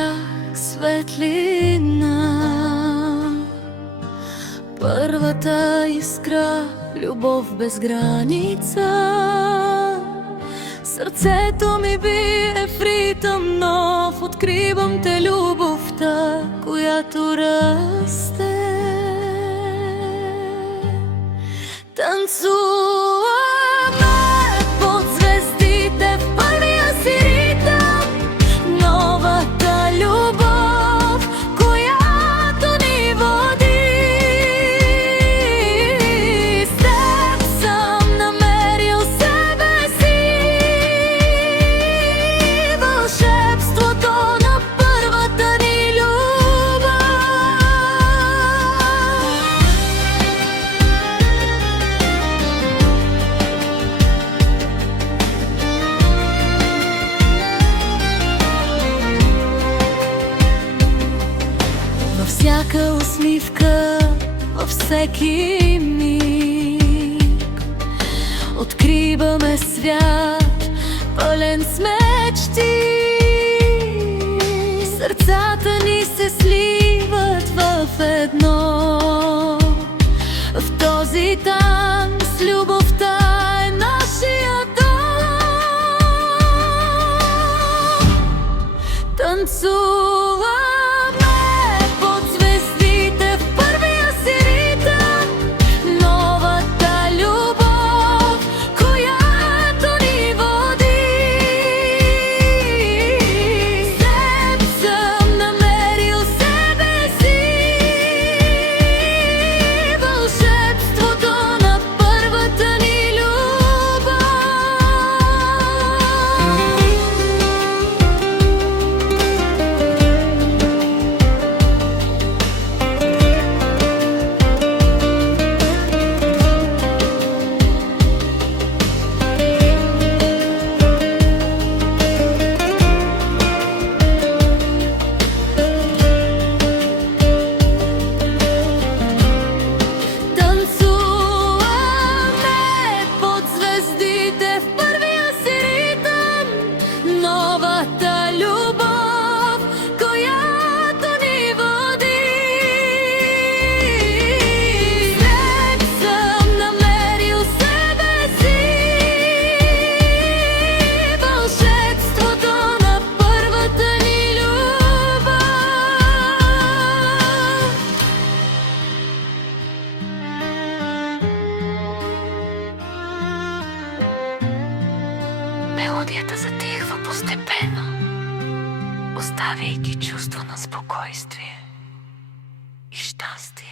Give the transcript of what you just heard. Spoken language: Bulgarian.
тях светлина. Първата искра, любов без граница. Сърцето ми бие в ритъм нов, откривам те любовта, която расте. Танцуваме под звездите в първия си ритъм, новата любов, която ни води. С теб съм намерил себе си, вълшебството на първата ни любов. Във всяка усмивка, във всеки миг откриваме свят, пълен с мечти. Сърцата ни се сливат в едно. В този танц любовта е нашия дом. Танцуваме под звездите в първия си ритъм, новата любов, която ни води. С теб съм намерил себе си, вълшебството на първата ни любов. Танцуваме под звездите в първия си ритъм, новата любов, която ни води. С теб съм намерил себе си, вълшебството на първата ни любов. Мелодията затихва постепенно, оставяйки чувство на спокойствие и щастие.